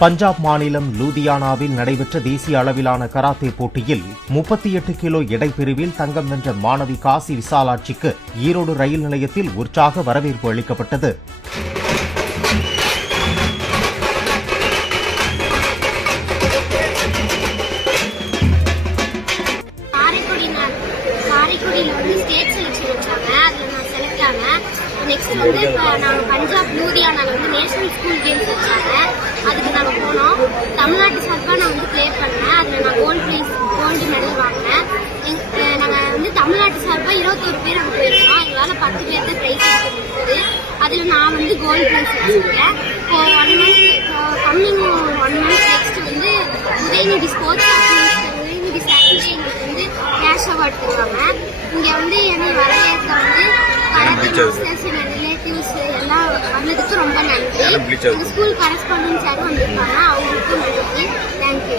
பஞ்சாப் மாநிலம் லூதியானாவில் நடைபெற்ற தேசிய அளவிலான கராத்தே போட்டியில் 38 கிலோ எடை பிரிவில் தங்கம் வென்ற மாணவி காசி விசாலாட்சிக்கு ஈரோடு ரயில் நிலையத்தில் உற்சாக வரவேற்பு அளிக்கப்பட்டது. நெக்ஸ்ட் வந்து இப்போ நாங்கள் பஞ்சாப் லூதியானாவில் வந்து நேஷனல் ஸ்கூல் கேம்ஸ் வச்சாங்க. அதுக்கு நாங்கள் போனோம். தமிழ்நாட்டு சார்பாக நான் வந்து ப்ளே பண்ணேன். அதில் நான் கோல்டு மெடல் வாங்கினேன். நாங்கள் வந்து தமிழ்நாட்டு சார்பாக 21 பேர் அங்கே போயிருந்தோம். எங்களால் 10 பேர்த்த ப்ரைஸ் எடுக்க முடியாது. அதில் நான் வந்து கோல்டு ப்ரைஸ் வச்சுருக்கேன். இப்போ 1 மந்த் கம்மிங் 1 மந்த் நெக்ஸ்ட் வந்து உதயநிதி ஸ்போர்ட்ஸ் உதயநிதி சார்பில் எங்களுக்கு வந்து கேஷ் அவார்ட் தருவாங்க. இங்கே வந்து என்னை வரவேற்க வந்து ரிலேட்டிவ்ஸ் எல்லாம் வந்ததுக்கு ரொம்ப நன்றி. ஸ்கூல் கரஸ்பாண்டன்ட் சார் வந்திருக்காங்க, அவங்களுக்கும் நன்றி. தேங்க்யூ.